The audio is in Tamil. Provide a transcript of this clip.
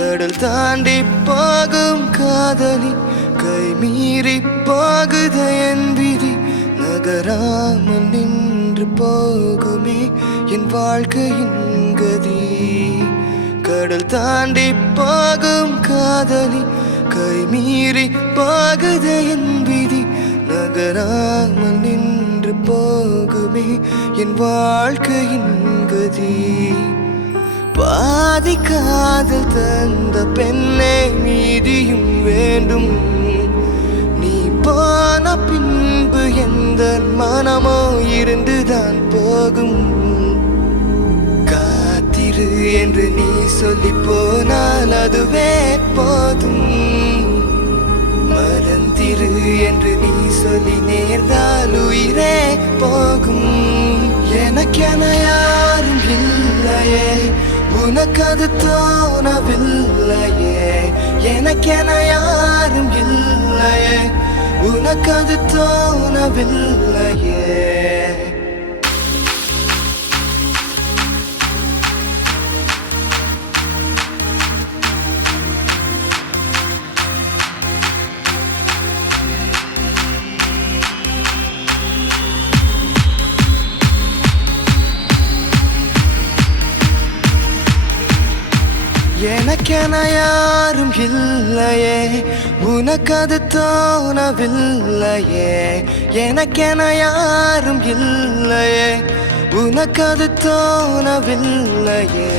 கடல் தாண்டி போகும் காதலி கை மீறி போகுத என் விதி நகராமல் நின்று போகுமே என் வாழ்க்கையின் கதி கடல் தாண்டி போகும் காதலி கை மீறி போகுத என் விதி நகராமல் நின்று போகுமே என் வாழ்க்கையின் கதி பாதி காதல் தந்த பெண்ணே மீதியும் வேண்டும் நீ போன பின்பு எந்த மனமோ இருந்துதான் போகும் காத்திரு என்று நீ சொல்லி போனால் அதுவே போதும் மறந்திரு என்று நீ சொல்லி நேர்ந்தால் உயிரே போகும் எனக்கென யாரும் இல்லையே உனக்கு அது தோணவில்லையே எனக்கென யாரும் இல்லையே உனக்கு அது தோணவில்லையே எனக்கென யாரும் இல்லையே உனக்கு அது தோணவில்லையே எனக்கென யாரும் இல்லையே உனக்கு அது தோணவில்லையே